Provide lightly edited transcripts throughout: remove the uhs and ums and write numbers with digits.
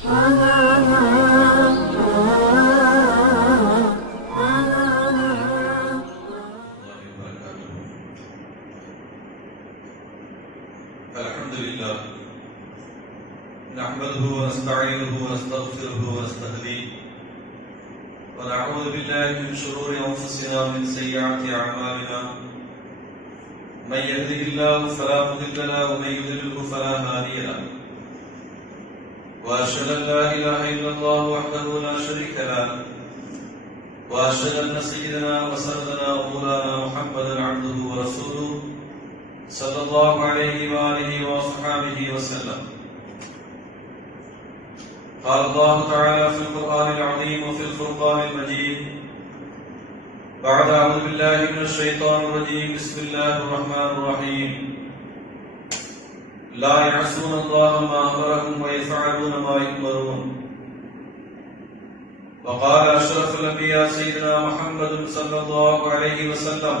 अल्हम्दुलिल्लाह नहमदुहु व नस्तईनुहु व नस्तगफिरुहु व नस्तहदीह व नअऊज़ु बिल्लाहि मिन शुरूरि अंफुसिना व मिन सय्यिआति अअमालिना मन यहदिहिल्लाहु फला मुदिल्ल लहु व मन युद्लिल्हु फला हादिय लहु व अशहदु अन ला इलाहा इल्लल्लाह वहदहु ला शरीका लहु व अशहदु अन्न सय्यिदना व सय्यदना व मौलाना मुहम्मदन अब्दुहु व रसूलुहु सल्लल्लाहु अलैहि व आलिहि व अस्हाबिहि वसल्लम। قال الله تعالى في القرآن العظيم وفي الفرقان المجيد بعد أعوذ بالله من الشيطان الرجيم بسم الله الرحمن الرحيم لا يعصون الله ما أمرهم ويفعلون ما يؤمرون. وقال أشرف الأنبياء سيدنا محمد صلى الله عليه وسلم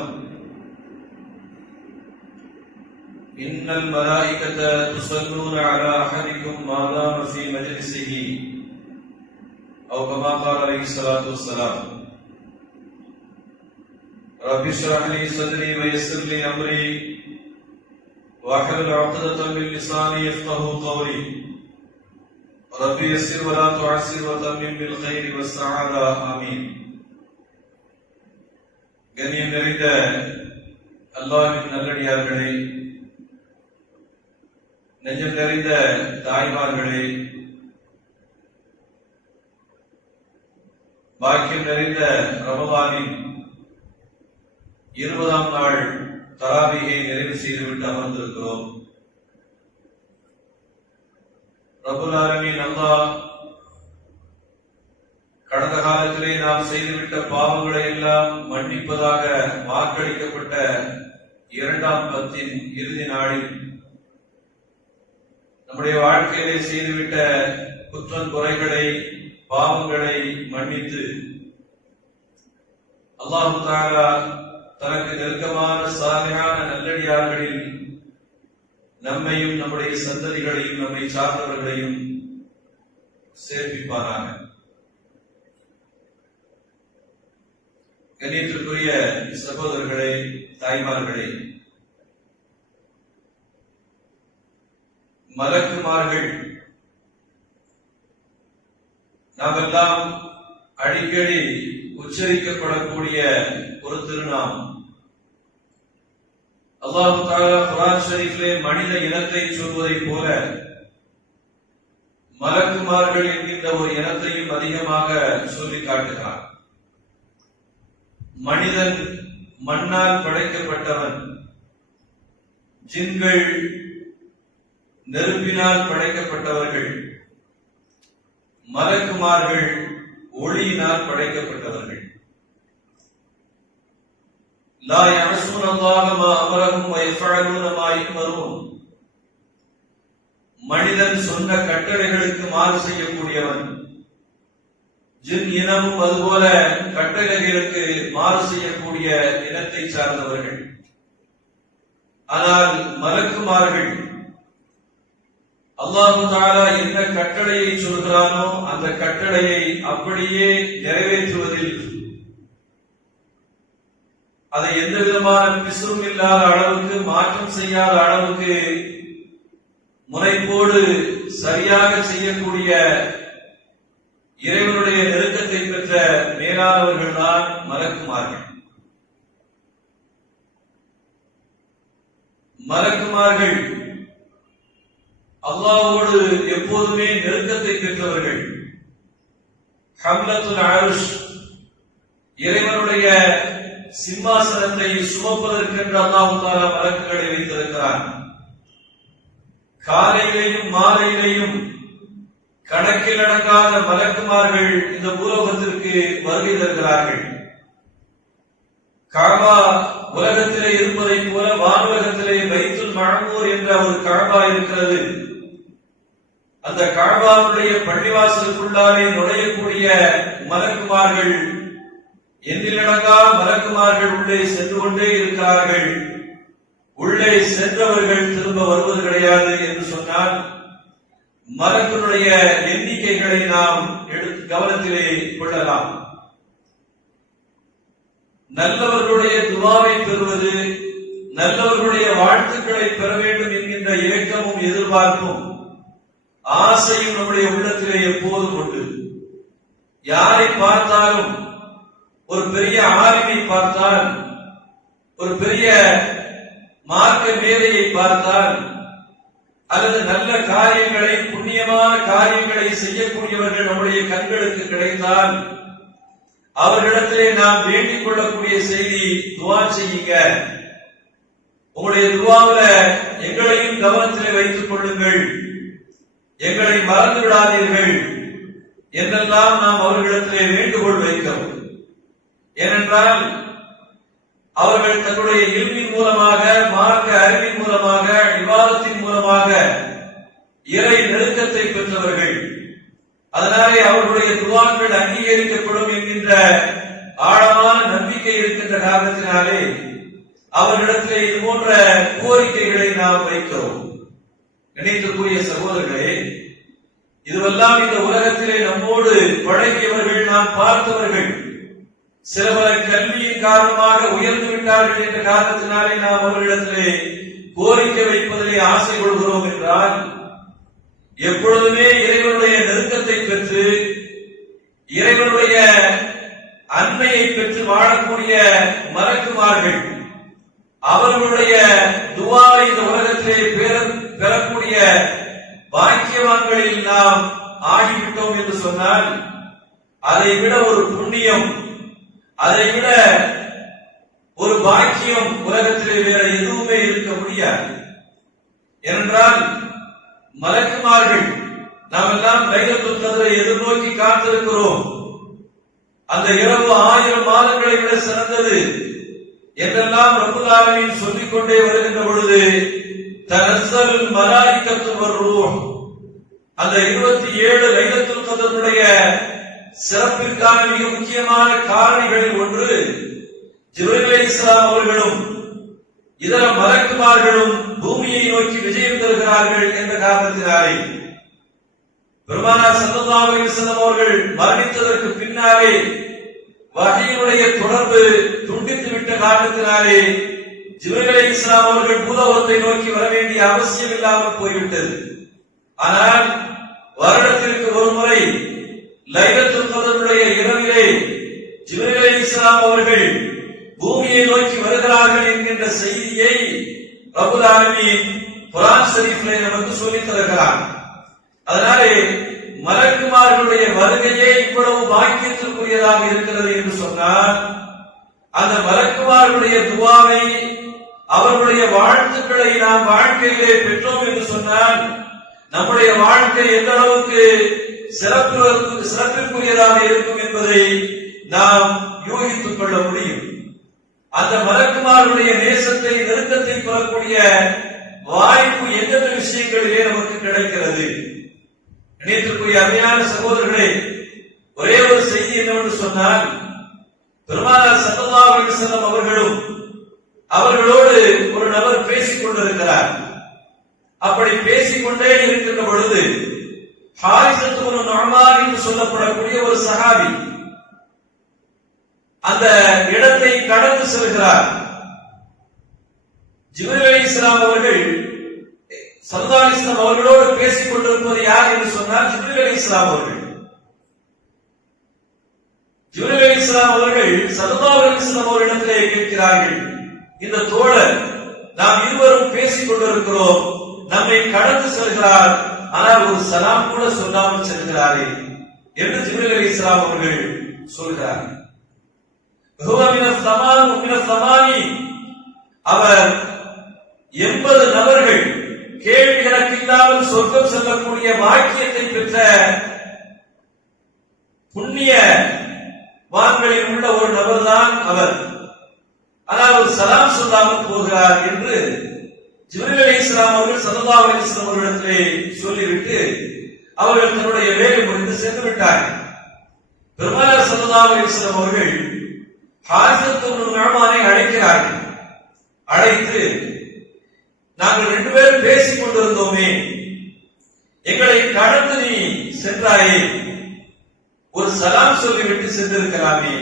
إن الملائكة تصلون على أحدكم ما دام في مجلسه أو كما قال عليه الصلاة والسلام. رب اشرح لي صدري ويسر لي أمري واحلل عقدة من لساني يفقهوا قولي رب يسر ولا تعسر وتمم بالخير والسعادة آمين. கண்ணியம் நிறைந்த அல்லாஹ்வின் நல்லடியார்களே, நெஞ்சம் நிறைந்த தாய்மார்களே, பாக்கியம் நிறைந்த ரமலானின் 20ஆம் நாள் தராவீகை நிறைவு செய்துவிட்டு அமர்ந்திருக்கிறோம். ரப்புல் ஆலமீன் அல்லாஹ் கடந்த காலத்திலே நாம் செய்துவிட்ட பாவங்களை எல்லாம் மன்னிப்பதாக வாக்களிக்கப்பட்ட 2ஆம் பத்தின் இறுதி நாளில் நம்முடைய வாழ்க்கையிலே செய்துவிட்ட குற்றம் குறைகளை பாவங்களை மன்னித்து அல்லாஹ் தஆலா தனக்கு நெருக்கமான சாலிஹான நல்லடியார்களில் நம்மையும் நம்முடைய சந்ததிகளையும் நம்மை சார்ந்தவர்களையும் சேர்ப்பிப்பாராக. கண்ணியத்திற்குரிய சகோதரர்களே, தாய்மார்களே, மலக்குமார்கள் நாமெல்லாம் அடிக்கடி உச்சரிக்கப்படக்கூடிய ஒரு திருநாமம். அல்லாஹ் தஆலா குர்ஆன் ஷரீஃபிலே மனித இனத்தை சொல்வதை போல மலக்குமார்கள் என்கின்ற ஒரு இனத்தையும் அதிகமாக சொல்லி காட்டுகிறார். மனிதன் மண்ணால் படைக்கப்பட்டவன், ஜின்கள் நெருப்பினால் படைக்கப்பட்டவர்கள், மலக்குமார்கள் ஒளியினால் படைக்கப்பட்டவர்கள். லா யஅஸூன அல்லாஹ மா அமரஹும் வ யஃபஅலூன மா யுமரூன். மனிதன் சொன்ன கட்டளைகளுக்கு மாறு செய்யக்கூடியவன், ஜின் இனமும் அதுபோல கட்டளைகளுக்கு மாறு செய்யக்கூடிய இனத்தை சார்ந்தவர்கள். ஆனால் மலக்குமார்கள் அல்லாஹ் தஆலா என்ன கட்டளையை சொல்கிறானோ அந்த கட்டளையை அப்படியே நிறைவேற்றுவதில், அதை எந்த விதமான பிசுறும் இல்லாத அளவுக்கு, மாற்றம் செய்யாத அளவுக்கு முனைப்போடு சரியாக செய்யக்கூடிய இறைவனுடைய நெருக்கத்தை பெற்ற மேலானவர்கள் தான் மலக்குமார்கள். மலக்குமார்கள் அல்லாஹ்வோடு எப்போதுமே நெருக்கத்தை பெற்றவர்கள். ஹம்லத்துல் அர்ஷ், இறைவனுடைய சிம்மாசனத்தை சுமப்பதற்கென்று அல்லாஹ் தஆலா மலக்குகளை வைத்திருக்கிறார். காலையிலேயும் மாலையிலேயும் கணக்கில் அடங்காத மலக்குமார்கள் இந்த பூலோகத்திற்கு வருகை தருகிறார்கள். கஅபா உலகத்திலே இருப்பதை போல வானுலகத்திலே பைத்துல் மஅமூர் என்ற ஒரு கஅபா இருக்கிறது. அந்த கஅபாவுடைய பள்ளிவாசலுக்குள்ளாலே நுழையக்கூடிய மலக்குமார்கள், எண்ணிலடங்கா மலக்குமார்கள் உள்ளே சென்று கொண்டே இருக்கிறார்கள். உள்ளே சென்றவர்கள் திரும்ப வருவது கிடையாது என்று சொன்னால் மலக்குடைய எண்ணிக்கைகளை நாம் கவனத்திலே கொள்ளலாம். நல்லவர்களுடைய துவாவை பெறுவது, நல்லவர்களுடைய வாழ்த்துக்களை பெற வேண்டும் என்கின்ற ஏக்கமும் எதிர்பார்ப்பும் ஆசையும் நம்முடைய உள்ளத்திலே எப்போதும் உண்டு. யாரை பார்த்தாலும், ஒரு பெரிய ஆளுமை பார்த்தால், ஒரு பெரிய மார்க்க மேதையை பார்த்தால், அல்லது நல்ல காரியங்களை, புண்ணியமான காரியங்களை செய்யக்கூடியவர்கள் நம்முடைய கண்களுக்கு கிடைத்தால் அவர்களிடத்திலே நாம் வேண்டிக் கொள்ளக்கூடிய செய்தி, துவா செய்யுங்க, உங்களுடைய துவாவில எங்களையும் கவனத்திலே வைத்துக் கொள்ளுங்கள், எங்களை மறந்து விடாதீர்கள் என்றெல்லாம் நாம் அவர்களிடத்திலே வேண்டுகோள் வைக்கிறோம். ஏனென்றால் அவர்கள் தன்னுடைய இல்மின் மூலமாக, மார்க்க அறிவின் மூலமாக, இபாதத்தின் மூலமாக இறை நெருக்கத்தை பெற்றவர்கள். அதனாலே அவர்களுடைய துவாக்கள் அங்கீகரிக்கப்படும் என்கின்ற ஆழமான நம்பிக்கை இருக்கின்ற காரணத்தினாலே அவர்களிடத்திலே இது போன்ற கோரிக்கைகளை நாம் வைக்கிறோம். நினைத்துக்குரிய சகோதரர்களே, இதுவெல்லாம் இந்த உலகத்திலே நம்மோடு பழகியவர்கள், நாம் பார்த்தவர்கள். சில பல கல்வியின் காரணமாக உயர்ந்து விட்டார்கள் என்ற காரணத்தினாலே நாம் அவர்களிடத்திலே கோரிக்கை வைப்பதிலே ஆசை கொள்கிறோம் என்றால், எப்பொழுதுமே இறைவனுடைய நெருக்கத்தை பெற்று, இறைவனுடைய அன்மையை பெற்று வாழக்கூடிய மலக்குமார்கள், அவர்களுடைய துவாவை இந்த உலகத்திலே பெறக்கூடிய பாக்கியவான்களில் நாம் ஆகிவிட்டோம் என்று சொன்னால், அதை விட ஒரு புண்ணியம், அதை விட ஒரு பாக்கியம் உலகத்திலே வேற எதுவுமே இருக்க முடியாது. ஏனென்றால் மலக்குமார்கள், நாம் எல்லாம் லைலத்துல் கத்ரை எதிர்நோக்கி காத்திருக்கிறோம், அந்த இரவு 1000 மாதங்களை விட சிறந்தது என்றெல்லாம் ரப்பல் ஆலமீன் சொல்லிக் கொண்டே வருகின்ற பொழுது, தனஸ்ஸலுல் மலாயிகத்து வர்ரூஹ், அந்த 27 லைலத்துல் கத்ருடைய சிறப்பிற்கான மிக முக்கியமான காரணிகளில் ஒன்று, ஜிப்ரீல் அலைஹிஸ்ஸலாம் அவர்களும் இதர மலக்குமார்களும் பூமியை நோக்கி விஜயம் தருகிறார்கள் என்ற காரணத்தினாலே, பெருமானார் ஸல்லல்லாஹு அலைஹி வஸல்லம் அவர்கள் மரணித்ததற்கு பின்னாலே வஹீயினுடைய தொடர்பு துண்டித்து விட்ட காரணத்தினாலே ஜிப்ரீல் அலைஹிஸ்ஸலாம் அவர்கள் பூலோகத்தை நோக்கி வர வேண்டிய அவசியம் இல்லாமல் போய்விட்டது. ஆனால் வருடத்திற்கு ஒரு முறை லைலத்துல் கத்ருடைய இரவிலே ஜிப்ரீல் அலைஹிஸ்ஸலாம் அவர்கள் பூமியை நோக்கி வருகிறார்கள் என்கின்ற செய்தியை ரப்பல் ஆலமீன் குர்ஆன் ஷரீஃபிலே நமக்கு சொல்லித் தருகிறார். அதனாலே மலக்குமார்களுடைய வருகையே இவ்வளவு பாக்கியத்திற்குரியதாக இருக்கிறது என்று சொன்னால், அந்த மலக்குமார்களுடைய துவாவை, அவர்களுடைய வாழ்த்துக்களை நாம் வாழ்க்கையிலே பெற்றோம் என்று சொன்னால், நம்முடைய வாழ்க்கை எந்த அளவுக்கு சிறப்பிற்குரியதாக இருக்கும் என்பதை நாம் யூகித்துக் கொள்ள முடியும். அந்த மலக்குமார்களுடைய நேசத்தை, நெருக்கத்தை பெறக்கூடிய வாய்ப்பு எந்தெந்த விஷயங்களிலே நமக்கு கிடைக்கிறது. நினைத்துக்குரிய அருமையான சகோதரர்களே, ஒரே ஒரு செய்தி என்னவென்று சொன்னால், பெருமானார் ஸல்லல்லாஹு அலைஹி வஸல்லம் அவர்களும் அவர்களோடு ஒரு நபர் பேசிக் கொண்டிருக்கிறார். அப்படி பேசிக்கொண்டே இருக்கின்ற பொழுது ஹாரிஸத்து இப்னு நுஅமான் என்று சொல்லப்படக்கூடிய ஒரு சஹாபி அந்த இடத்தை கடந்து செல்கிறார். ஜிப்ரீல் அலைஹிஸ்ஸலாம் அவர்கள் ஸல்லல்லாஹு அலைஹி வஸல்லம் அவர்களோடு பேசிக் கொண்டிருப்பது யார் என்று சொன்னால் ஜிப்ரீல் அலைஹிஸ்ஸலாம் அவர்கள். ஜிப்ரீல் அலைஹிஸ்ஸலாம் அவர்கள் ஸல்லல்லாஹு அலைஹி வஸல்லம் அவர்களிடத்திலே கேட்கிறார்கள், இந்த தோழர், நாம் இருவரும் பேசிக் கொண்டிருக்கிறோம், நம்மை கடந்து செல்கிறார், ஆனால் ஒரு சலாம் கூட சொல்லாமல் செல்கிறாரே என்று ஜிப்ரீல் அலைஹிஸ்ஸலாம் அவர்கள் சொல்கிறார்கள். அவர் 80 நபர்கள் கேள்வி கணக்கில்லாமல் சொர்க்கம் செல்லக்கூடிய பாக்கியத்தை பெற்ற புண்ணிய வான்களில் உள்ள ஒரு நபர் தான் அவர். ஆனால் ஒரு சலாம் சொல்லாமல் போகிறார் என்று ஜிப்ரீல் அலைஹிஸ்ஸலாம் அவர்கள் ஸல்லல்லாஹு அலைஹி வஸல்லம் அவர்களிடத்திலே சொல்லிவிட்டு அவர்கள் தன்னுடைய வேலை முடிந்து சென்று விட்டார்கள். பெருமானார் ஸல்லல்லாஹு அலைஹி வஸல்லம் அவர்கள் ஹாரிஸத்து இப்னு நுஅமானை அழைக்கிறார்கள். அழைத்து, நாங்கள் 2 பேரும் பேசிக் கொண்டிருந்தோமே, எங்களை கடந்து நீ சென்றாயே, ஒரு சலாம் சொல்லிவிட்டு சென்றிருக்கலாமே.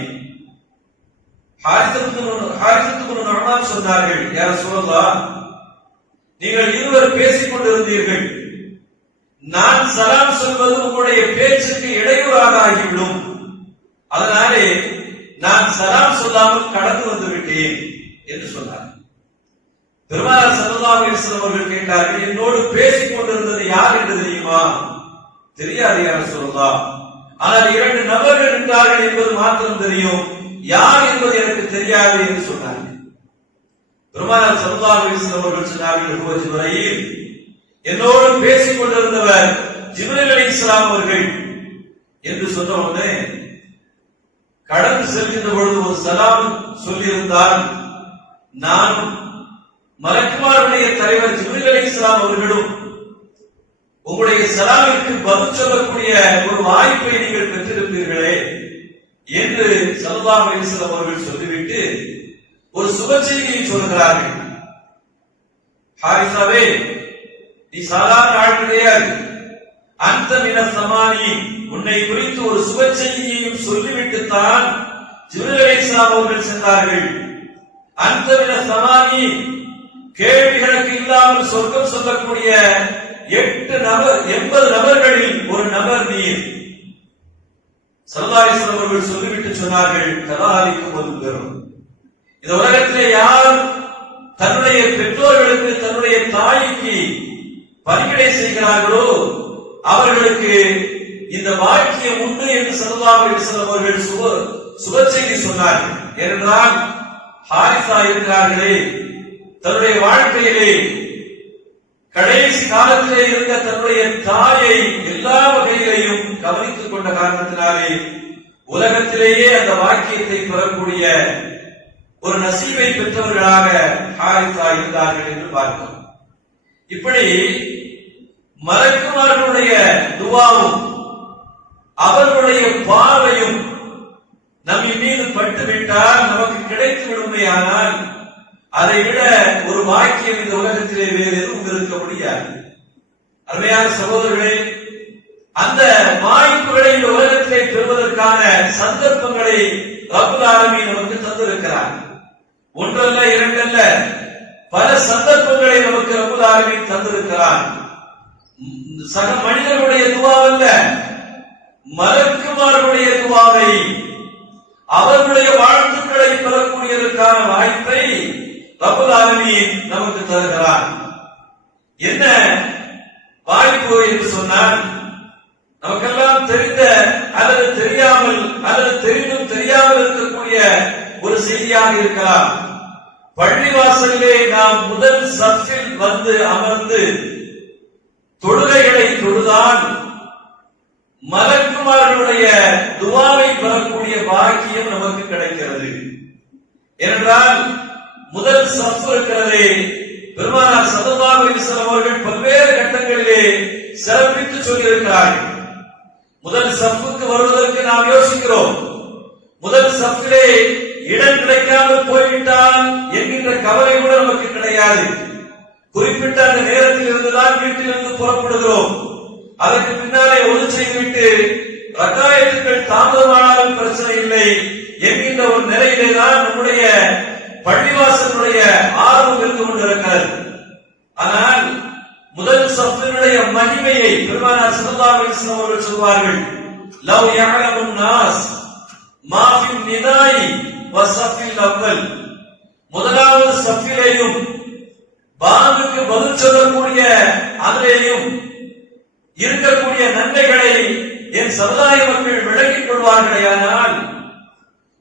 ஹாரிஸத்துக்கு நுஅமான் சொன்னார்கள், யா ரசூலல்லாஹ், நீங்கள் இருவர் பேசிக் கொண்டிருந்தீர்கள், நான் சலாம் சொல்வது உங்களுடைய பேச்சுக்கு இடையூறாக ஆகிவிடும், அதனாலே நான் சலாம் சொல்லாமல் கடந்து வந்து விட்டேன் என்று சொன்னார். பெருமானார் ஸல்லல்லாஹு அலைஹி வஸல்லம் அவர்கள் கேட்டார்கள், என்னோடு பேசிக் கொண்டிருந்தது யார் என்று தெரியுமா? தெரியாது யா ரசூலல்லாஹ், ஆனால் 2 நபர்கள் நின்றார்கள் என்பது மாத்திரம் தெரியும், யார் என்பது எனக்கு தெரியாது என்று சொன்னார்கள். பெருமானார் ஸல்லல்லாஹு அலைஹி வஸல்லம் அவர்கள் சொன்னார்கள், ஹுவ ஜிப்ரீல், என்னோடு பேசிக் கொண்டிருந்தவர் ஜிப்ரீல் அலைஹிஸ்ஸலாம் அவர்கள் என்று சொன்ன உடனே, கடந்து செல்கின்ற பொழுது ஒரு சலாம் சொல்லியிருந்தால் நான் மலக்குமாருடைய தலைவர் ஜிப்ரீல் அலைஹிஸ்ஸலாம் அவர்களும் உங்களுடைய சலாமிற்கு பதில் சொல்லக்கூடிய ஒரு வாய்ப்பை நீங்கள் பெற்றிருப்பீர்களே என்று ஸல்லல்லாஹு அலைஹி வஸல்லம் அவர்கள் சொல்லிவிட்டு ஒரு சுப செய்தியை சொல்கிறார்கள். ஹாரிஸாவே, நீ சாதாரண ஆள் கிடையாது, அந்த மின சமானி, உன்னை குறித்து ஒரு சுப செய்தியையும் சொல்லிவிட்டு தான் ஜிப்ரீல் அலைஹிஸ்ஸலாம் அவர்கள் சென்றார்கள். அந்த மின சமானி, கேள்விகளுக்கு இல்லாமல் சொர்க்கம் சொல்லக்கூடிய 80 நபர்களில் ஒரு நபர் நீர். ஸல்லல்லாஹு அலைஹி வஸல்லம் அவர்கள் சொல்லிவிட்டு சொன்னார்கள், கதாலிக்கும் ஒரு பெரும். இந்த உலகத்திலே யார் தன்னுடைய பெற்றோர்களுக்கு, தன்னுடைய தாய்க்கு பணிவிடை செய்கிறார்களோ அவர்களுக்கு இந்த வாக்கியம் உண்டு என்று ஸல்லல்லாஹு அலைஹி வஸல்லம் அவர்கள் சுப செய்தி சொன்னார்கள். ஏனென்றால் ஹாரிஸா இருக்கிறார்களே, தன்னுடைய வாழ்க்கையிலே கடைசி காலத்திலே இருந்த தன்னுடைய தாயை எல்லா வகையிலையும் கவனித்துக் கொண்ட காரணத்தினாலே உலகத்திலேயே அந்த வாக்கியத்தை பெறக்கூடிய ஒரு நசீபை பெற்றவர்களாக ஹாரிஸா இருந்தார்கள் என்று பார்க்கிறோம். இப்படி மலக்குமார்களுடைய துஆவும் அவர்களுடைய பார்வையும் நம் மீது பட்டுவிட்டால் நமக்கு கிடைத்து விடுமையானால் அதை விட ஒரு வாக்கியம் இந்த உலகத்திலே வேறு எதுவும் இருக்க முடியாது. அருமையான சகோதரர்களே, அந்த வாய்ப்புகளை இந்த உலகத்திலே பெறுவதற்கான சந்தர்ப்பங்களை ரப்புல் ஆலமீன் நமக்கு தந்திருக்கிறார். ஒன்றல்ல, இரண்டல்ல, பல சந்தர்ப்பங்களை நமக்கு ரப்புல் ஆலமீன் தந்திருக்கிறார். சக மனிதர்களுடைய துஆவல்ல, மலக்குமார்களுடைய துஆவை, அவர்களுடைய வாழ்த்துக்களை பெறக்கூடியதற்கான வாய்ப்பை ரப்புல் ஆலமீன் நமக்கு தருகிறார். என்ன வாய்ப்பு என்று சொன்னால், நமக்கெல்லாம் தெரிந்த அல்லது தெரியாமல் அல்லது தெரிந்தும் தெரியாமல் இருக்கக்கூடிய ஒரு செய்தியாக இருக்கலாம். பள்ளிவாசலிலே நாம் முதல் சஃபில் வந்து அமர்ந்து தொழுகைகளை தொழுதால் மலக்குமார்களுடைய துஆவை பெறக்கூடிய பாக்கியம் நமக்கு கிடைக்கிறது. ஏனென்றால் முதல் சஃப் இருக்கிறதே, பெருமானார் ஸல்லல்லாஹு அலைஹி வஸல்லம் அவர்கள் பல்வேறு கட்டங்களிலே சிறப்பித்து சொல்லியிருக்கிறார்கள். முதல் சஃப்புக்கு வருவதற்கு நாம் யோசிக்கிறோம். முதல் சஃபிலே இடம் கிடைக்காமல் போய்விட்டால் என்கின்ற கவலை கூட நமக்கு கிடையாது. குறிப்பிட்ட அந்த நேரத்தில் இருந்துதான் வீட்டிலிருந்து புறப்படுகிறோம். அதற்கு பின்னாலே ஒது செய்துவிட்டு ரக்காயத்துக்கள் தாமதமானாலும் பிரச்சனை இல்லை என்கின்ற ஒரு நிலையிலே தான் நம்முடைய பள்ளிவாசலுடைய ஆர்வம் இருந்து கொண்டிருக்கிறது. ஆனால் முதல் சஃபினுடைய மகிமையை பெருமானார் ஸல்லல்லாஹு அலைஹி வஸல்லம் அவர்கள் சொல்வார்கள், லவ் யஅலமுன் நாஸ் மா ஃபில் நிதாயி வ ஸஃபில் அவ்வல், முதலாவது சஃபிலேயும் பாங்குக்கு பதில் சொல்லக்கூடிய அதிலேயும் இருக்கக்கூடிய நன்மைகளை என் சமுதாய மக்கள் விளங்கிக் கொள்வார்களேயானால்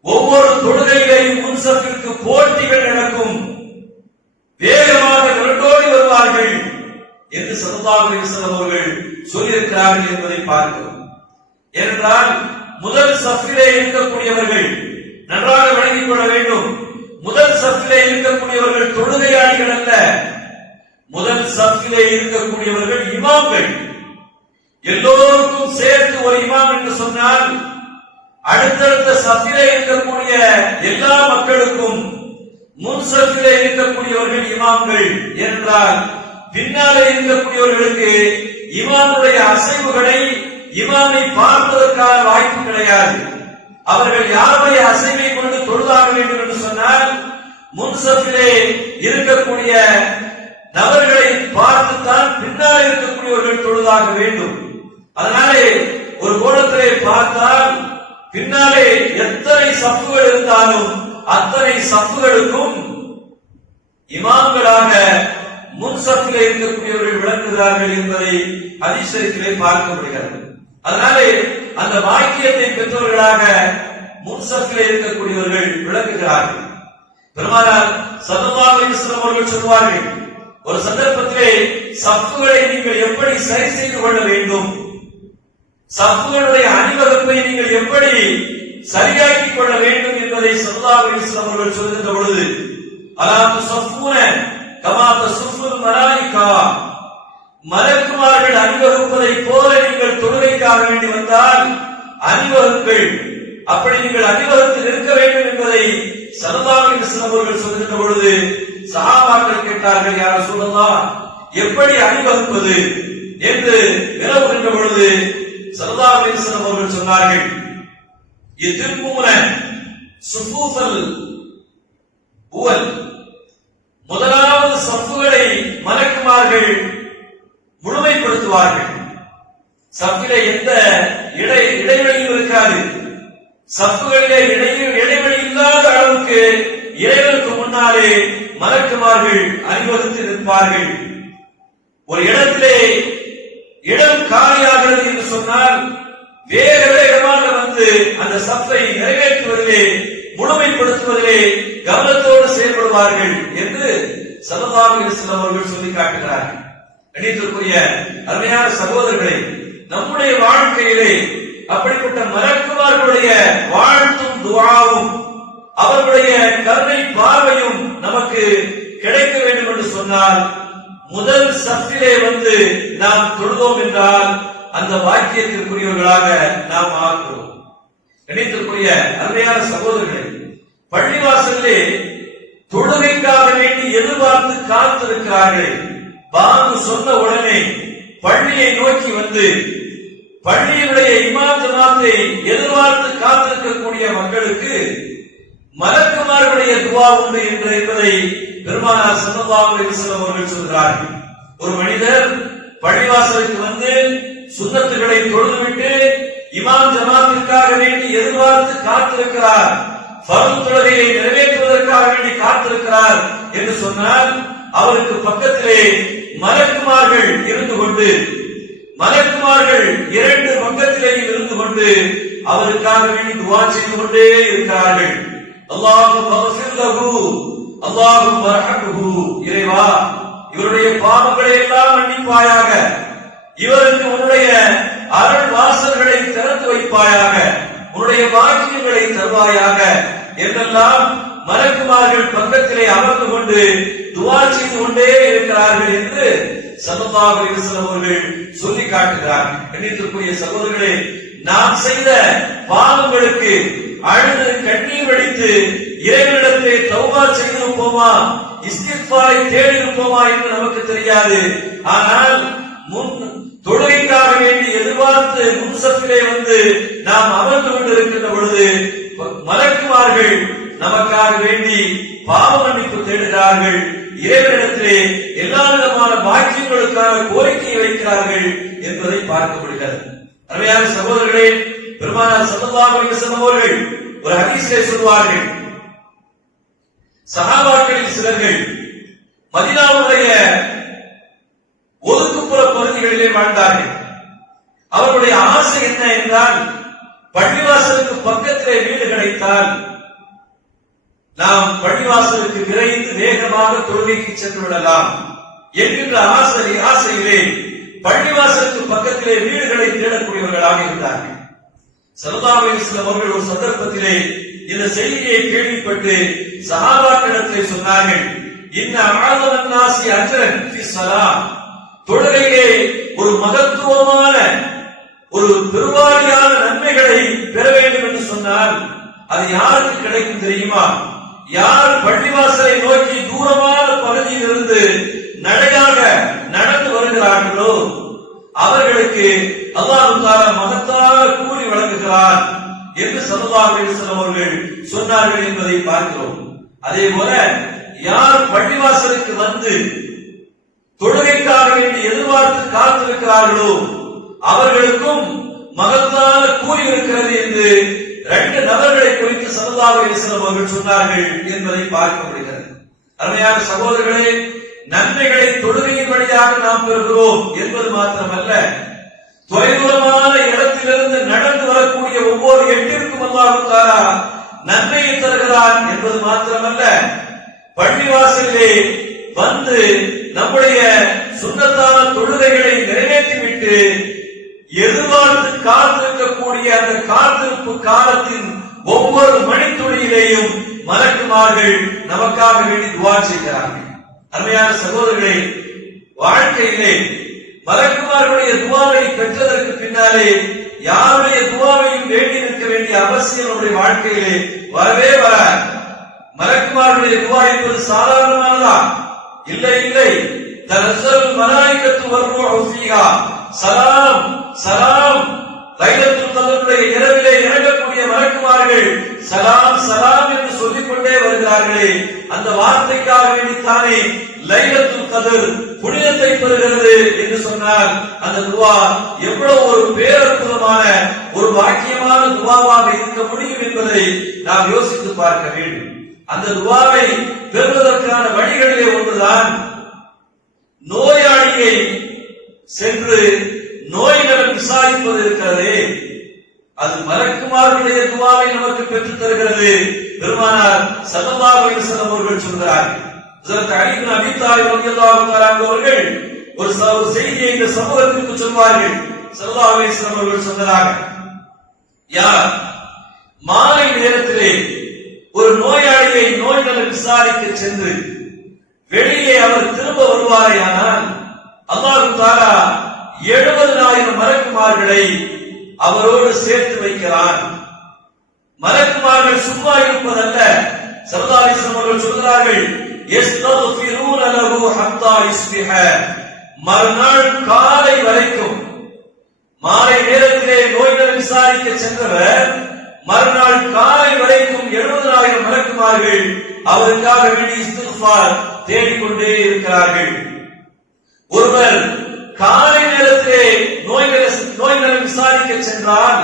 ஒவ்வொரு தொழுகையிலேயும் முன்சப்பிற்கு போட்டிகள் நடக்கும், வேகமாக விரட்டோடி வருவார்கள் என்று ஸல்லல்லாஹு அலைஹி வஸல்லம் அவர்கள் சொல்லியிருக்கிறார்கள் என்பதை பார்க்கிறோம். ஏனென்றால் முதல் சஃபிலே இருக்கக்கூடியவர்கள் நன்றாக விளங்கிக் கொள்ள வேண்டும். முதல் சஃபிலே இருக்கக்கூடியவர்கள் தொழுகையாளிகள் அல்ல, முதல் சஃபிலே இருக்கக்கூடியவர்கள் இமாம்கள். எல்லோருக்கும் சேர்த்து ஒரு இமாம் என்று சொன்னால் அடுத்தடுத்த சஃபிலே இருக்கக்கூடிய எல்லா மக்களுக்கும் முன் சஃபிலே இருக்கக்கூடியவர்கள் இமாம்கள் என்றால் பின்னாலே இருக்கக்கூடியவர்களுக்கு இமாமுடைய அசைவுகளை இமாமை பார்ப்பதற்கான வாய்ப்பு கிடையாது. அவர்கள் யாருடைய அசைவை கொண்டு தொழுதாக வேண்டும் என்று சொன்னால் முன்சஃபிலே இருக்கக்கூடிய நபர்களை பார்த்துத்தான் பின்னால் இருக்கக்கூடியவர்கள் தொழுதாக வேண்டும். அதனாலே ஒரு கோணத்திலே பார்த்தால் பின்னாலே எத்தனை சப்புகள் இருந்தாலும் அத்தனை சப்புகளுக்கும் இமாம்களாக முன்சஃபிலே இருக்கக்கூடியவர்கள் விளங்குகிறார்கள் என்பதை ஹதீஸ் ஷரீஃபிலே பார்க்க முடிகிறது. அதனாலே அந்த வாக்கியத்தை பெற்றவர்களாக முன்சஃபிலே இருக்கக்கூடியவர்கள் விளங்குகிறார்கள். பெருமானார் ஸல்லல்லாஹு அலைஹி வஸல்லம் அவர்கள் சொல்வார்கள், ஒரு சந்தர்ப்பத்திலே சஃப்புகளை நீங்கள் எப்படி சரி செய்து கொள்ள வேண்டும், சஃப்புகளுடைய அணிவகுப்பை நீங்கள் எப்படி சரியாக்கிக் கொள்ள வேண்டும் என்பதை ஸல்லல்லாஹு அலைஹி வஸல்லம் அவர்கள் சொல்கின்ற பொழுது, அலா துஸஃபூன கமா தஸஃபுல் மலாயிகா, மலக்குமார்கள் அணிவகுப்பதை போல நீங்கள் தொழுகைக்காக வேண்டி வந்தால் அணிவகுங்கள், அப்படி நீங்கள் அணிவகுத்து நிற்க வேண்டும் என்பதை ஸல்லல்லாஹு அலைஹி வஸல்லம் அவர்கள் சொல்கின்ற பொழுது சஹாபாக்கள் கேட்டார்கள், யா ரசூலல்லாஹ், எப்படி அணிவகுப்பது என்று வினவுகின்ற பொழுது ஸல்லல்லாஹு அலைஹி வஸல்லம் அவர்கள் சொன்னார்கள், யதிம்முன சுஃபூஃபல் உவல், முதலாவது சஃப்புகளை மலக்குமார்கள் முழுமைப்படுத்துவார்கள். சஃபிலே எந்த இடைவெளியும் இருக்காது. சஃப்புகளிலே இடைவெளி இல்லாத அளவுக்கு இறைவனுக்கு முன்னாலே மலக்குமார்கள் அணிவகுத்து நிற்பார்கள். ஒரு இடத்திலே இடம் காலியாகிறது என்று சொன்னால் வேக வேகமாக வந்து அந்த சஃப்பை நிறைவேற்றுவதிலே முழுமைப்படுத்துவதிலே கவனத்தோடு செயல்படுவார்கள் என்று ஸல்லல்லாஹு அலைஹி வஸல்லம் அவர்கள் சொல்லி காட்டுகிறார்கள். கண்ணியத்திற்குரிய அருமையான சகோதரர்களே, நம்முடைய வாழ்க்கையிலே அப்படிப்பட்ட மலக்குமார்களுடைய வாழ்த்தும் துஆவும் அவர்களுடைய கருணை பார்வையும் நமக்கு கிடைக்க வேண்டும் என்று சொன்னால் முதல் சஃபிலே வந்து நாம் தொழுதோம் என்றால் அந்த வாக்கியத்திற்குரியவர்களாக நாம் ஆகிறோம். கண்ணியத்திற்குரிய அருமையான சகோதரர்களே, பள்ளிவாசலிலே தொழுகைக்காக வேண்டி எதிர்பார்த்து காத்திருக்கிறார்கள். பாங்கு சொன்ன உடனே பள்ளியை நோக்கி வந்து பள்ளியுடைய இமாம் ஜமாத்தை எதிர்பார்த்து காத்திருக்கக்கூடிய மக்களுக்கு மலக்குமார்களுடைய துஆ உண்டு என்பதை பெருமானார் ஸல்லல்லாஹு அலைஹி வஸல்லம் அவர்கள் சொல்கிறார்கள். ஒரு மனிதர் பள்ளிவாசலுக்கு வந்து சுன்னத்துகளை தொழுதுவிட்டு இமாம் ஜமாத்திற்காக வேண்டி எதிர்பார்த்து காத்திருக்கிறார், ஃபர்து தொழுகையை நிறைவேற்றுவதற்காக வேண்டி காத்திருக்கிறார் என்று சொன்னால் அவருக்கு பக்கத்திலே மலக்குமார்கள் இருந்து கொண்டு, மலக்குமார்கள் இரண்டு பக்கத்திலேயும் இருந்து கொண்டு அவருக்காக வேண்டி துஆ செய்து கொண்டே இருக்கிறார்கள். அல்லாஹும்ம மக்ஃபிர் லஹு, அல்லாஹும்ம ரஹ்மஹு, இறைவா இவருடைய பாவங்களை எல்லாம் மன்னிப்பாயாக, இவருக்கு உன்னுடைய அருள் வாசல்களை திறந்து வைப்பாயாக, உன்னுடைய பாக்கியங்களை தருவாயாக என்றெல்லாம் மலக்குமார்கள் பக்கத்திலே அமர்ந்து கொண்டு துஆ செய்து கொண்டே இருக்கிறார்கள் என்று ஸல்லல்லாஹு அலைஹி வஸல்லம் அவர்கள் சொல்லி காட்டுகிறார்கள். கண்ணியத்திற்குரிய சகோதரர்களே, நாம் செய்த பாவங்களுக்கு அழுது கண்ணீர் வடித்து இறைவனிடத்திலே தௌபா செய்திருப்போமா, இஸ்திக்ஃபாரை தேடியிருப்போமா என்று நமக்கு தெரியாது. ஆனால் முன் தொழுகைக்காக வேண்டி எதிர்பார்த்து முன்சஃபிலே வந்து நாம் அமர்ந்து கொண்டிருக்கின்ற பொழுது மலக்குமார்கள் நமக்காக வேண்டி பாவ மன்னிப்பு தேடுகிறார்கள், இறைவனிடத்திலே எல்லா விதமான பாக்கியங்களுக்கான கோரிக்கையை வைக்கிறார்கள் என்பதை பார்க்க முடிகிறது. அருமையான சகோதரர்களே, பெருமானார் ஸல்லல்லாஹு அலைஹி வஸல்லம் அவர்கள் ஒரு ஹதீஸிலே சொல்வார்கள், சஹாபாக்களில் சிலர்கள் மதீனாவுடைய ஒதுக்குப்புற பகுதிகளிலே வாழ்ந்தார்கள். அவர்களுடைய ஆசை என்ன என்றால், பள்ளிவாசலுக்கு பக்கத்திலே வீடு கிடைத்தால் நாம் பள்ளிவாசலுக்கு விரைந்து வேகமாக தொழுகைக்கு சென்று விடலாம் என்கின்ற ஆசையிலே பள்ளிவாசலுக்கு பக்கத்திலே வீடுகளை தேடக்கூடியவர்களாக இருந்தார்கள். ஸல்லல்லாஹு அலைஹி வஸல்லம் அவர்கள் ஒரு சந்தர்ப்பத்திலே இந்த செய்தியை கேள்விப்பட்டு சஹாபாக்களிடத்திலே சொன்னார்கள், இன்ன அஅஸமன் நாஸி அஜ்ரன் ஃபி ஸலாத், தொழுகையிலே ஒரு மகத்துவமான ஒரு பெருவாரியான நன்மைகளை பெற வேண்டும் என்று சொன்னால் அது யாருக்கு கிடைக்கும் தெரியுமா? யார் பள்ளிவாசலை நோக்கி தூரமான பகுதியில் இருந்து நடையாக நடந்து வருகிறார்களோ அவர்களுக்கு அல்லாஹ் தஆலா மகத்தான கூலி வழங்குகிறான் என்று ஸல்லல்லாஹு அலைஹி வஸல்லம் அவர்கள் சொன்னார்கள் என்பதை பார்க்கிறோம். அதே போல யார் பள்ளிவாசலுக்கு வந்து தொழுகைக்காக வேண்டி எதிர்பார்த்து காத்திருக்கிறார்களோ அவர்களுக்கும் மகத்தான கூலி இருக்கிறது என்று 2 நபர்களை குறித்து ஸல்லல்லாஹு அலைஹி வஸல்லம் அவர்கள் சொன்னார்கள் என்பதை பார்க்க முடிகிறது. அருமையான சகோதரர்களே, நன்மைகளை தொழுகையின் வழியாக நாம் பெறுகிறோம் என்பது மாத்திரமல்ல, தொலைதூரமான இடத்திலிருந்து நடந்து வரக்கூடிய ஒவ்வொரு எட்டிற்கும் அல்லாஹ் தஆலா நன்மையை தருகிறான் என்பது மாத்திரமல்ல, பள்ளிவாசலிலே வந்து நம்முடைய சுன்னத்தான தொழுகைகளை நிறைவேற்றிவிட்டு எதிர்பார்த்து காத்திருக்கக்கூடிய அந்த காத்திருப்பு காலத்தின் ஒவ்வொரு மணித்துளியிலேயும் மலக்குமார்கள் நமக்காக வேண்டி துஆ செய்கிறார்கள். அருமையான சகோதரர்களே, வாழ்க்கையிலே மலக்குமார்களுடைய துஆவை பெற்றதற்கு பின்னாலே யாருடைய துஆவையும் வேண்டி நிற்க வேண்டிய அவசியம் நம்முடைய வாழ்க்கையிலே வரவே வராது. மலக்குமார்களுடைய துஆ என்பது சாதாரணமானதா? இல்லை இல்லை. தனஸ்ஸல் மலாயிகத்து வர்ரூஹு ஃபீஹா சலாம் சலாம். லைலத்துல் கத்ருடைய இரவிலே இறங்கக்கூடிய மலக்குமார்கள் சலாம் சலாம் என்று சொல்லிக் கொண்டே வருகிறார்களே, அந்த வார்த்தைக்காக வேண்டித்தானே லைலத்துல் கத்ர் புனிதத்தை பெறுகிறது என்று சொன்னால் அந்த துஆ எவ்வளவு ஒரு பேரற்புதமான ஒரு பாக்கியமான துஆவாக இருக்க முடியும் என்பதை நாம் யோசித்து பார்க்க வேண்டும். அந்த துஆவை பெறுவதற்கான வழிகளிலே ஒன்றுதான் நோயாளியை சென்று நோய் நலம் விசாரிப்பது இருக்கிறது. அது மலக்குமார்களுடைய துஆவை நமக்கு பெற்றுத் தருகிறது. பெருமானார் ஸல்லல்லாஹு அலைஹி வஸல்லம் அவர்கள் சொல்கிறார்கள். ஹஜ்ரத் அலி இப்னு அபீ தாலிப் রাদিয়াল্লাহு தஆலா அவர்கள் ஒரு செய்தியை இந்த சமூகத்திற்கு சொல்வார்கள். ஸல்லல்லாஹு அலைஹி வஸல்லம் அவர்கள் சொன்னார்கள், யார் மாலை நேரத்திலே ஒரு நோயாளியை நோய் நலம் விசாரிக்க சென்று வெளியே அவர் திரும்ப வருவாரேயானால் அல்லாஹ் தஆலா 70,000 மலக்குமார்களை அவரோடு சேர்த்து வைக்கிறான். மலக்குமார்கள் சும்மா இருப்பதல்ல, ஸல்லல்லாஹு அலைஹி வஸல்லம் அவர்கள் சொல்கிறார்கள், யஸ்தக்ஃபிரூன லஹு ஹத்தா யுஸ்பிஹ. மறுநாள் காலை வரைக்கும் மாலை நேரத்திலே நோய்கள் விசாரிக்க சென்றவர் மறுநாள் காலை வரைக்கும் 70,000 மலக்குமார்கள் அவருக்காக வேண்டி இஸ்திக்ஃபார் தேடிக்கொண்டே இருக்கிறார்கள். ஒருவர் காலை நேரத்திலே நோய்களை விசாரிக்க சென்றால்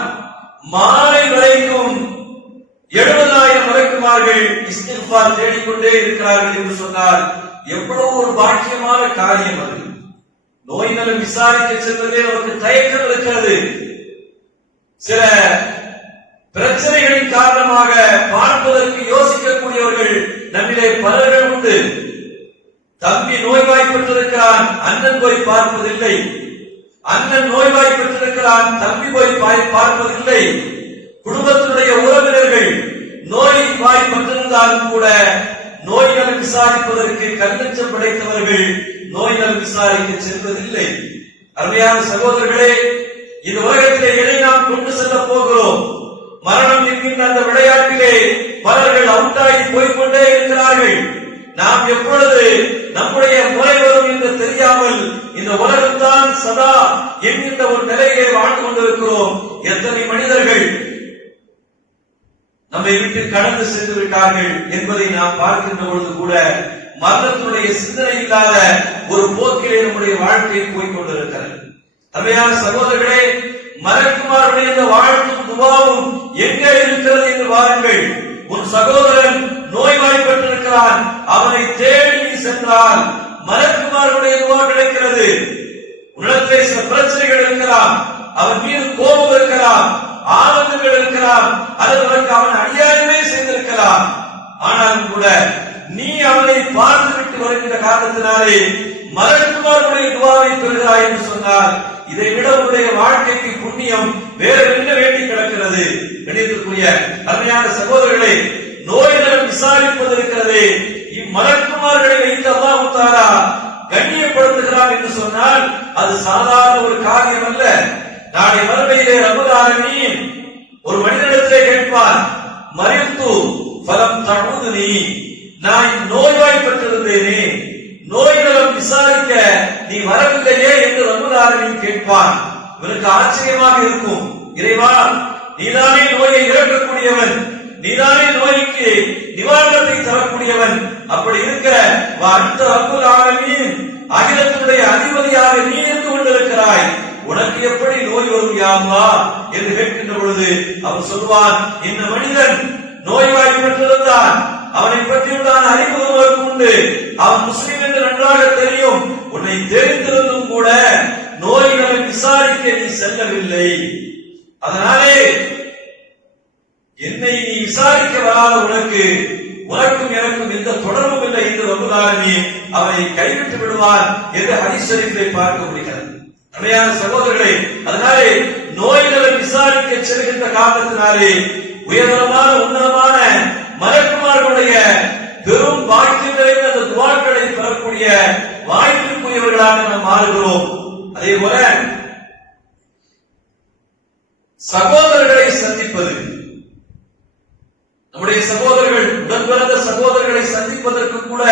மாலை வரைக்கும் 70,000 மலக்குமார்கள் இஸ்திக்ஃபார் தேடிக்கொண்டே இருக்கிறார்கள் என்று சொன்னால் எவ்வளவு ஒரு பாக்கியமான காரியம் அது. நோய் நலம் விசாரிக்க செல்வதே அவருக்கு தயக்கம் இருக்கிறது. சில பிரச்சனைகளின் காரணமாக பார்ப்பதற்கு யோசிக்கக்கூடியவர்கள் நம்மிலே பலர்கள் உண்டு. தம்பி நோய்வாய்ப்பட்டிருக்கிறான், அண்ணன் போய் பார்ப்பதில்லை. அண்ணன் நோய்வாய்ப்பட்டிருக்கிறான், தம்பி போய் பார்ப்பதில்லை. குடும்பத்தினுடைய உறவினர்கள் நோய்வாய்ப்பட்டிருந்தாலும் கூட நோய்களை விசாரிப்பதற்கு கல்லஞ்சம் படைத்தவர்கள் நோய்கள் விசாரிக்க செல்வதில்லை. அருமையான சகோதரர்களே, இந்த உலகத்திலே எதை நாம் கொண்டு செல்ல போகிறோம்? மரணம் என்கின்ற அந்த விளையாட்டிலே பலர்கள் அவுட்டாகி போய்கொண்டே இருக்கிறார்கள். நாம் எப்பொழுது நம்முடைய முறை வரும் என்று தெரியாமல் இந்த உலகத்தான் சதா என்கின்ற ஒரு நிலையை வாழ்ந்து கொண்டிருக்கிறோம். எத்தனை மனிதர்கள் நம்மை விட்டு கடந்து சென்று விட்டார்கள் என்பதை நாம் பார்க்கின்ற பொழுது கூட மரணத்தினுடைய சிந்தனை இல்லாத ஒரு போக்கிலே நம்முடைய வாழ்க்கை போய்கொண்டிருக்கிறது. அருமையான சகோதரர்களே, மலக்குமார்களுடைய இந்த வாழ்த்தும் துவாவும் எங்கே இருக்கிறது என்று பாருங்கள். உன் சகோதரன் நோய்வாய்ப்பட்டிருக்கிறான், அவனை தேடி சென்றால் மலக்குமார்களுடைய துவா கிடைக்கிறது. உலகத்திலே சில பிரச்சனைகள் இருக்கலாம், அவன் மீது கோபம் இருக்கலாம், ஆபத்துகள் இருக்கலாம், அல்லது அவன் அநியாயமே செய்திருக்கலாம். ஆனாலும் கூட நீ அவனை பார்த்துவிட்டு வருகின்ற காரணத்தினாலே மலக்குமார்களுடைய துவாவை பெறுகிறாய் என்று சொன்னால் இதை விட உடைய வாழ்க்கைக்கு புண்ணியம் வேறு என்ன வேண்டி கிடக்கிறது? கணிதத்துக்குரிய அருமையான சகோதரர்களே, நோய்கள் விசாரிப்பது இருக்கிறது. இம்மலக்குமார்களை வைத்து அல்லாஹ் தஆலா கண்ணியப்படுத்துகிறான் என்று சொன்னால் அது சாதாரண ஒரு காரியம் அல்ல. நாளை மறுமையிலே ரப்பல் ஆலமீன் ஒரு மனிதனிடத்திலே கேட்பான், மரித்து ஃபலம் தஊதுனி, நான் நோய்வாய்ப்பட்டிருந்தேனே, நோய்களும் விசாரிக்க நீ வரவில்லையே என்று ரப்பல் ஆலமீன் கேட்பான். இவனுக்கு ஆச்சரியமாக இருக்கும், இறைவா நீதானே நோயை இறக்கக்கூடியவன், நீதானே நோய்க்கு நிவாரணத்தை தரக்கூடியவன். அப்படி இருக்கிற அந்த ரப்புல் ஆலமீன் அகிலத்தினுடைய அதிபதியாக நீ இருந்து கொண்டிருக்கிறாய், உனக்கு எப்படி நோய் வரும் யா அல்லாஹ் என்று கேட்கின்ற பொழுது அவன் சொல்வான், இந்த மனிதன் நோய்வாய்ப்பட்டிருந்தான், அவனை பற்றியுள்ளான அறிவு ஒருவருக்கு உண்டு, அவன் முஸ்லிம் என்று நன்றாக தெரியும், உன்னை தெரிந்திருந்தும் கூட நோய்களை விசாரிக்க நீ செல்லவில்லை, அதனாலே என்னை நீ விசாரிக்க வராத உனக்கும் எனக்கும் எந்த தொடர்பும் இல்லை என்று ரப்புல் ஆலமீன் அவனை கைவிட்டு விடுவார் என்று ஹதீஸ் ஷரீஃபிலே பார்க்க முடிகிறது. அருமையான சகோதரர்களே, அதனாலே நோய்களை விசாரிக்க செல்கின்ற காரணத்தினாலே உயர்தரமான உன்னதமான மலக்குமார்களுடைய பெரும் பாக்கியங்களை அந்த துஆக்களை பெறக்கூடிய வாய்ப்புக்குரியவர்களாக நாம் மாறுகிறோம். அதே போல சகோதரர்களை சந்திப்பது, நம்முடைய சகோதரர்கள் உடன் பிறந்த சகோதரர்களை சந்திப்பதற்கு கூட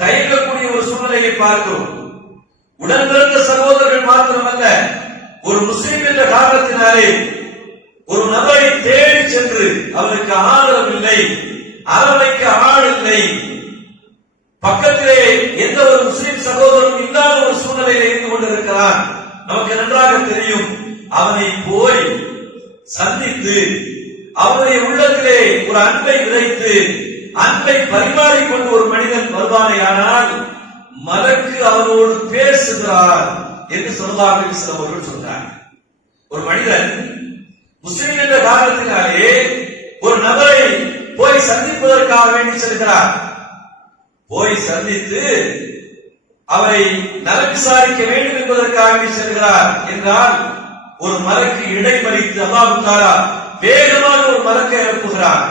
தயங்கக்கூடிய ஒரு சூழ்நிலையை பார்க்கிறோம். உடன் பிறந்த சகோதரர்கள் மாத்திரமல்ல, ஒரு முஸ்லிம் என்ற காரணத்தினாலே ஒரு நபரை தேடி சென்று அவருக்கு ஆதரவு இல்லை, அரவணைக்க ஆள் இல்லை, பக்கத்திலே எந்த ஒரு முஸ்லிம் சகோதரரும் இல்லாத ஒரு சூழ்நிலையில் இருந்து கொண்டிருக்கிறார், நமக்கு நன்றாக தெரியும். அவனை போய் சந்தித்து அவருடைய உள்ளத்திலே ஒரு அன்பை விதைத்து அன்பை பரிமாறிக்கொண்டு ஒரு மனிதன் வருவானேயானால் மலக்கு அவனோடு பேசுகிறார் என்று ஸல்லல்லாஹு அலைஹி வஸல்லம் அவர்கள் சொன்னார். ஒரு மனிதன் முஸ்லிம் என்ற காரணத்தினாலே ஒரு நபரை போய் சந்திப்பதற்காக வேண்டி செல்கிறார். போய் சந்தித்து அவரை நலம் விசாரிக்க வேண்டும் என்பதற்காக வேண்டி செல்கிறார் என்றால் ஒரு மலக்கு இடைமறித்து அல்லாஹ் தஆலா வேகமாக ஒரு மலக்கை அனுப்புகிறார்.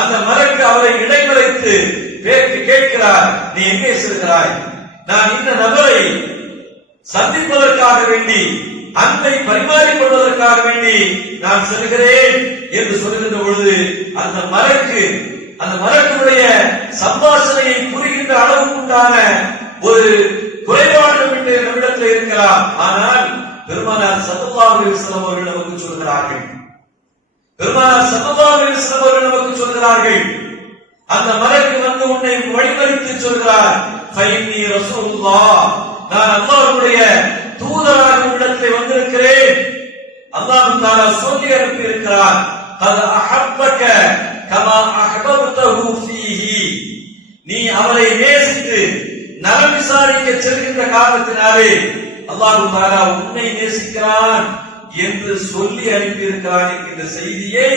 அந்த மலக்கு அவரை இடைமறித்து கேட்கிறார், நீ எங்கே செல்கிறாய்? நான் இந்த நபரை சந்திப்பதற்காக வேண்டி அன்பை பரிமாறிக்கொள்வதற்காக வேண்டி நான் செல்கிறேன் என்று சொல்லுகின்ற பொழுது அந்த மலக்குடைய சம்பாஷணையை புரிகின்ற அளவுக்கு உண்டான ஒரு குறைபாடு நம்மிடத்தில் இருக்கலாம். ஆனால் பெருமானார் ஸல்லல்லாஹு அலைஹி வஸல்லம் அவர்கள் நமக்கு சொல்கிறார்கள், பெருமானார் ஸல்லல்லாஹு அலைஹி வஸல்லம் அவர்கள் நமக்கு சொல்கிறார்கள், அந்த மலக்கு வந்து உன்னை வழிமறித்து சொல்கிறார், ஃபைன்னி ரசூலுல்லாஹ், நான் அல்லாஹ்வுடைய தூதராக உள்ளத்தில் வந்திருக்கிறேன், அல்லாஹ் தஆலா சொல்லி அனுப்பி இருக்கிறார், கத் அஹப்பக கமா அஹபப்தஹு ஃபீஹி, நீ அவரை நேசித்து நலம் விசாரிக்க செல்கின்ற காரணத்தினாலே அல்லாஹ் தஆலா உன்னை நேசிக்கிறான் என்று சொல்லி அனுப்பி இருக்கிறான் என்கிற செய்தியை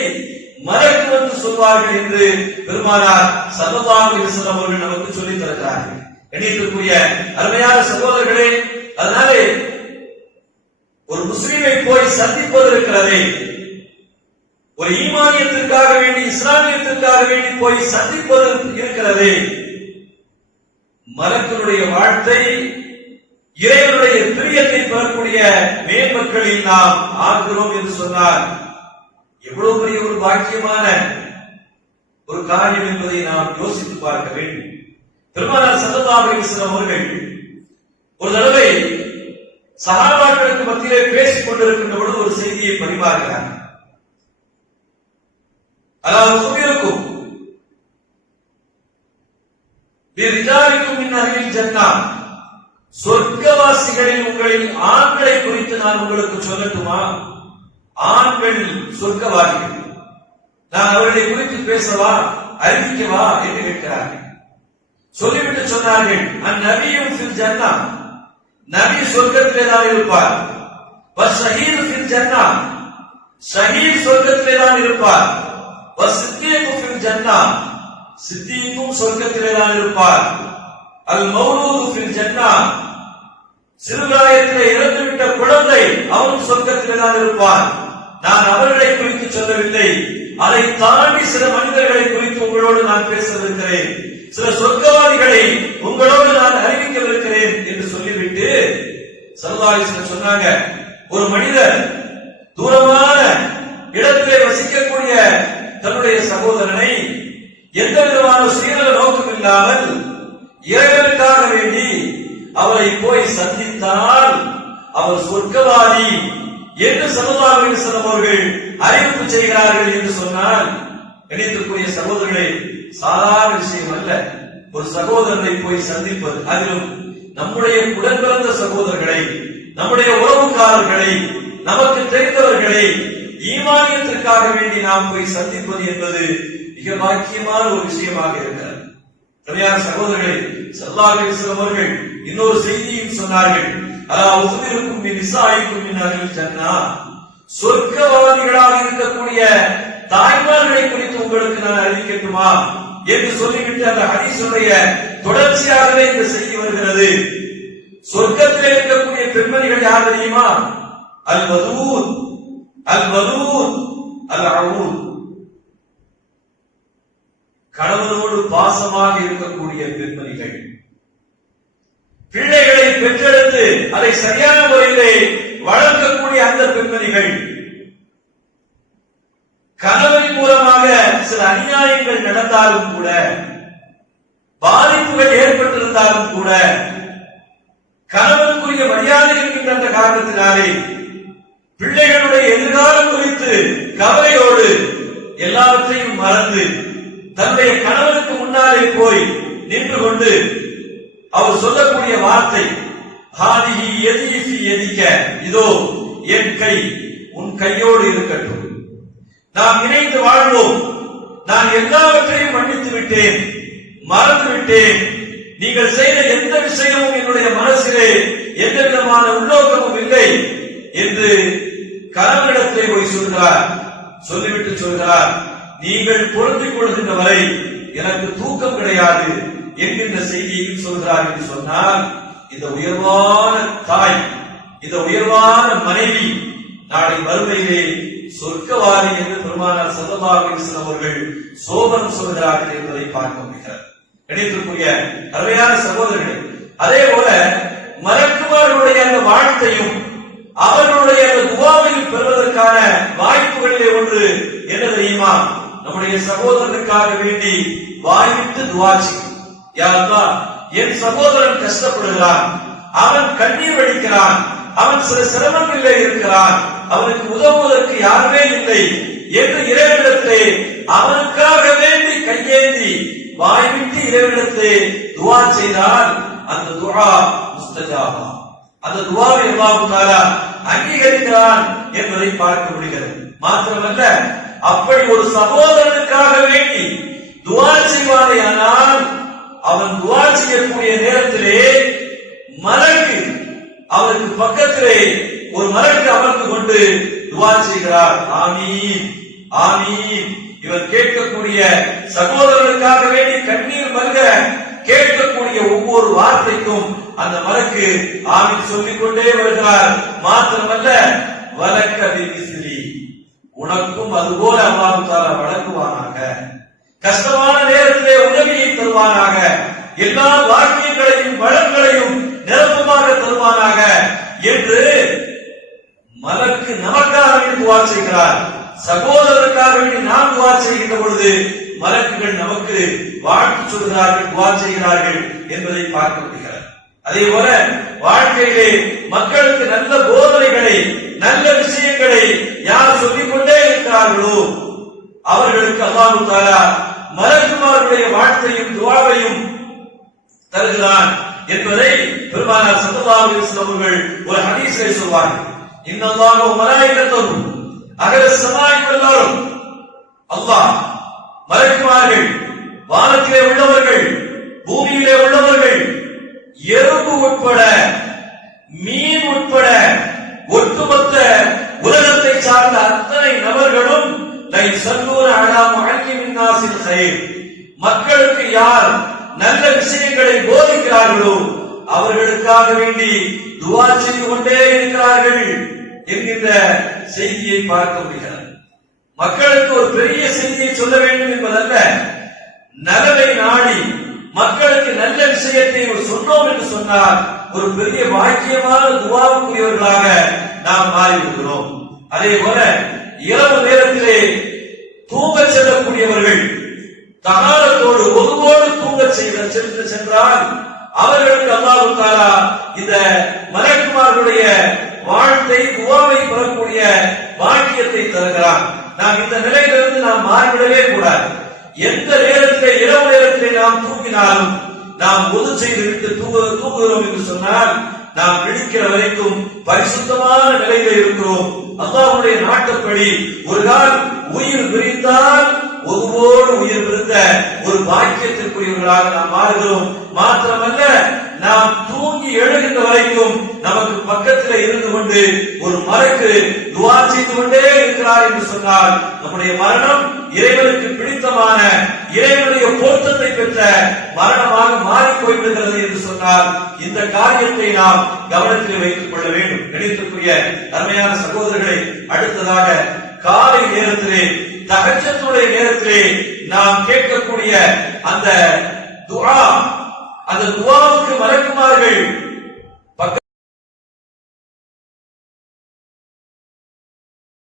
மலக்கு வந்து சொல்வார்கள் என்று பெருமானார் ஸல்லல்லாஹு அலைஹி வஸல்லம் அவர்கள் நமக்கு சொல்லித் தருகிறார்கள். கண்ணியத்திற்குரிய அருமையான சகோதரர்களே, அதனாலே ஒரு முஸ்லிமை போய் சந்திப்பது இருக்கிறதே, ஒரு ஈமானியத்திற்காக வேண்டி இஸ்லாமியத்திற்காக வேண்டி போய் சந்திப்பது இருக்கிறதே, மலக்குடைய வாழ்த்தை இறைவனுடைய பிரியத்தை பெறக்கூடிய மேன்மக்களில் நாம் ஆகிறோம் என்று சொன்னார் எவ்வளவு பெரிய ஒரு பாக்கியமான ஒரு காரியம் என்பதை நாம் யோசித்து பார்க்க வேண்டும். பெருமானார் ஸல்லல்லாஹு அலைஹி வஸல்லம் அவர்கள் ஒரு தடவை சஹாபாக்களுக்கு மத்தியிலே பேசிக் கொண்டிருக்கின்ற பொழுது ஒரு செய்தியை பரிமாறுகிறார். அதாவது இருக்கும் மின் அஹ்லில் ஜன்னah, சொர்க்கவாசிகளில் உங்களில் ஆண்களை குறித்து நான் உங்களுக்கு சொல்லட்டுமா? ஆண்கள் சொர்க்கவாதிகள், நான் அவர்களை குறித்து பேசவா, அறிவிக்கவா என்று கேட்கிறார்கள். சொல்லிவிட்டு சொன்னார்கள், அந்நபியும் ஃபில் ஜன்னah, நபி சொர்க்கத்திலே தான் இருப்பார், வஸ்ஸஹீது ஃபில் ஜன்னah, ஷஹீத் சொர்க்கத்திலே தான் இருப்பார், வஸ்ஸித்தீகு ஃபில் ஜன்னah, சித்தீக்கும் சொர்க்கத்திலே தான் இருப்பார், அல் மௌலூது ஃபில் ஜன்னah, சிறுபிராயத்திலே இறந்துவிட்ட குழந்தை அவன் சொர்க்கத்திலே தான் இருப்பார். நான் அவர்களை குறித்து சொல்லவில்லை, அதை தாண்டி சில மனிதர்களை குறித்து உங்களோடு நான் பேசவிருக்கிறேன், சில சொர்க்கவாதிகளை உங்களோடு நான் அறிவிக்கவிருக்கிறேன் என்று சொல்லிவிட்டு ஸல்லல்லாஹு அலைஹி வஸல்லம் சொன்னாங்க, ஒரு மனிதர் தூரமான இடத்திலே வசிக்கக்கூடிய தன்னுடைய சகோதரனை எந்த விதமான சுயநல நோக்கம் இல்லாமல் இறைவனுக்காக வேண்டி அவரை போய் சந்தித்தால் அவர் சொர்க்க அவர்கள் அறிவிப்பு செய்கிறார்கள் என்று சொன்னால், கணித்திற்குரிய சகோதரர்களே, சாதாரண விஷயம் அல்ல. ஒரு சகோதரனை போய் சந்திப்பது, அதிலும் நம்முடைய உடன் பிறந்த சகோதரர்களை, நம்முடைய உறவுக்காரர்களை, நமக்கு தெரிந்தவர்களை ஈமானியத்திற்காக வேண்டி நாம் போய் சந்திப்பது என்பது மிக பாக்கியமான ஒரு விஷயமாக இருக்கிறது. கல்யாண சகோதரர்களே, ஸல்லல்லாஹு அலைஹி வஸல்லம் அவர்கள் இன்னொரு செய்தியும் சொன்னார்கள். அலா உக்பிருக்கும் பிநிசாயிக்கும் மின் அஹ்லில் ஜன்னah, சொர்க்கவாதிகளாக இருக்கக்கூடிய தாய்மார்களை குறித்து உங்களுக்கு நான் அறிவிக்கட்டுமா என்று சொல்லிவிட்டு அந்த ஹதீஸுடைய தொடர்ச்சியாகவே இந்த செய்தி வருகிறது. சொர்க்கத்தில் இருக்கக்கூடிய பெண்மணிகள் யார் தெரியுமா? அல் வதூத், அல் வதூத், அல் அஊத், கணவனோடு பாசமாக இருக்கக்கூடிய பெண்மணிகள், பிள்ளைகளை பெற்றெடுத்து அதை சரியான முறையிலே வளர்க்கக்கூடிய அந்த பெண்மணிகள், கணவனின் மூலமாக சில அநியாயங்கள் நடந்தாலும் கூட, பாதிப்புகள் ஏற்பட்டிருந்தாலும் கூட, கணவனுக்குரிய மரியாதை இருக்கின்ற அந்த காரணத்தினாலே பிள்ளைகளுடைய எதிர்காலம் குறித்து கவலையோடு எல்லாவற்றையும் மறந்து தன்னுடைய கணவனுக்கு முன்னாலே போய் நின்று கொண்டு அவர் சொல்லக்கூடிய வார்த்தை, ஹாதிஹி யதி ஃபி யதிக, இதோ என் கை உன் கையோடு இருக்கட்டும், நாம் இணைந்து வாழ்வோம், நான் எல்லாவற்றையும் மன்னித்து விட்டேன், மறந்து விட்டேன், நீங்கள் செய்த எந்த விஷயமும் என்னுடைய மனசிலே எந்த விதமான உள்நோக்கமும் இல்லை என்று கணவனிடத்திலே போய் சொல்கிறார். சொல்லிவிட்டு சொல்கிறார், நீங்கள் பொருந்திக் கொள்கின்ற வரை எனக்கு தூக்கம் கிடையாது என்கின்ற செய்தியையும் சொல்கிறார் என்று சொன்னால், இந்த உயர்வான தாய், இந்த உயர்வான மனைவி நாளை மறுமையிலே சொர்க்கவாதி என்று பெருமானார் ஸல்லல்லாஹு அலைஹி வஸல்லம் அவர்கள் சோபனம் சொல்கிறார்கள் என்பதை பார்க்க முடிகிறது. கணித்திற்குரிய அருமையான சகோதரர்களே, அதே போல மலக்குமார்களுடைய அந்த வாழ்த்தையும் அவர்களுடைய அந்த துஆவையும் பெறுவதற்கான வாய்ப்புகளிலே ஒன்று என்ன தெரியுமா? நம்முடைய சகோதரனுக்காக வேண்டி வாய்விட்டு துஆ செய்யும். யா அல்லாஹ், என் சகோதரன் கஷ்டப்படுகிறான், அவன் கண்ணீர் வடிக்கிறான், அவன் சில சிரமங்களிலே இருக்கிறான், அவனுக்கு உதவுவதற்கு யாருமே இல்லை என்று இறைவனிடத்திலே அவனுக்காக வேண்டி கையேந்தி வாய்விட்டு இறைவனிடத்திலே துஆ செய்தால் அந்த துஆ முஸ்தஜாபா, அந்த துஆவை அல்லாஹ் தஆலா அங்கீகரிக்கிறான் என்பதை பார்க்க முடிகிறது. மாத்திரமல்ல, அப்படி ஒரு சகோதரனுக்காக வேண்டி துஆ செய்வானேயானால் அவன் துஆ செய்யக்கூடிய நேரத்திலே மலக்கு அவருக்கு பக்கத்திலே ஒரு மலக்கு அமர்ந்து கொண்டு துஆ செய்கிறார். ஆமீன், ஆமீன். இவர் கேட்கக்கூடிய சகோதரனுக்காக வேண்டி கண்ணீர் மல்க கேட்கக்கூடிய ஒவ்வொரு வார்த்தைக்கும் அந்த மலக்கு ஆமீன் சொல்லிக் கொண்டே வருகிறார். மாத்திரமல்ல, வலக்க பிமிஸ்லி, உனக்கும் அதுபோல அல்லாஹ் தஆலா வழங்குவானாக, கஷ்டமான நேரத்திலே உதவியை தருவானாக, எல்லா வாக்கியங்களையும் வளங்களையும் நிரப்பமாக தருவானாக என்று மலக்கு நமக்காக வேண்டி துஆ செய்கிறார். சகோதரருக்காக வேண்டி நாம் துஆ செய்கின்ற பொழுது மலக்குகள் நமக்கு வாழ்த்து சொல்கிறார்கள், துஆ செய்கிறார்கள் என்பதை பார்க்க முடிகிறது. அதே போல வாழ்க்கையிலே மக்களுக்கு நல்ல போதனைகளை, நல்ல விஷயங்களை யார் சொல்லிக் கொண்டே இருக்கிறார்களோ அவர்களுக்கு அல்லாஹ் தஆலா மலக்குமார்களுடைய வாழ்த்தையும் துஆவையும் தருகிறான் என்பதை பெருமானார் ஸல்லல்லாஹு அலைஹி வஸல்லம் அவர்கள் ஒரு ஹதீஸிலே சொல்வார்கள். இன்னல்லாஹு வ மலாயிகத்துஹு அஹ்லஸ் ஸமாஇ வல் அர்த், அல்லாஹ் மலக்குமார்கள், வானத்திலே உள்ளவர்கள், பூமியிலே உள்ளவர்கள், எறும்பு உட்பட, மீன் உட்பட ஒட்டுமொத்த உலகத்தை சார்ந்த அத்தனை நபர்களும் லைஸல்லூன அலா முஅல்லிமின் நாஸில் கைர், மக்களுக்கு யார் நல்ல விஷயங்களை போதிக்கிறார்களோ அவர்களுக்காக வேண்டி துஆ செய்து கொண்டே இருக்கிறார்கள் என்கின்ற செய்தியை பார்க்க முடிகிறது. மக்களுக்கு ஒரு பெரிய செய்தியை சொல்ல வேண்டும் என்பதல்ல, நலவை நாடி மக்களுக்கு நல்ல விஷயத்தை சொன்னோம் என்று சொன்னால் ஒரு பெரிய பாக்கியமான துஆவுக்குரியவர்களாக நாம் மாறிவிடுகிறோம். அதே போல இரவு நேரத்திலே தூங்க செல்லக்கூடியவர்கள் தகாரத்தோடு ஒதுவோடு தூங்க சென்றால் அவர்களுக்கு அல்லாஹ் தஆலா இந்த மலக்குமார்களுடைய வாழ்த்தை துவாவை பெறக்கூடிய பாக்கியத்தை தருகிறான். நாம் இந்த நிலையிலிருந்து நாம் மாறிவிடவே கூடாது. எந்த நேரத்திலே, இரவு நேரத்திலே நாம் தூங்கினாலும் நாம் ஒது செய்து விட்டு தூங்குகிறோம் என்று சொன்னால் நாம் விழிக்கிற வரைக்கும் பரிசுத்தமான நிலையில இருக்கிறோம். அல்லாஹ்வுடைய நாட்டப்படி ஒரு நாள் உயிர் பிரிந்தால் ஒருவோடு உயிர் பிரிந்த ஒரு பாக்கியத்திற்குரியவர்களாக நாம் மாறுகிறோம். மாத்திரமல்ல, நாம் தூங்கி எழுகின்ற வரைக்கும் நமக்கு பக்கத்தில் இருந்து கொண்டு ஒரு மலக்கு துஆ செய்து கொண்டே இருக்கிறார் என்று சொன்னால் நம்முடைய மரணம் இறைவனுக்கு பிடித்தமான, இறைவனுடைய பொருத்தத்தை பெற்ற மரணமாக மாறி போய்விடுகிறது என்று சொன்னால் இந்த காரியத்தை நாம் கவனத்தில் வைத்துக் கொள்ள வேண்டும். கணிதத்துக்குரிய அருமையான சகோதரர்களை, அடுத்ததாக காலை நேரத்திலே, தஹஜ்ஜுடைய நேரத்திலே நாம் கேட்கக்கூடிய அந்த துஆ, அந்த துஆவுக்கு மலக்குமார்கள்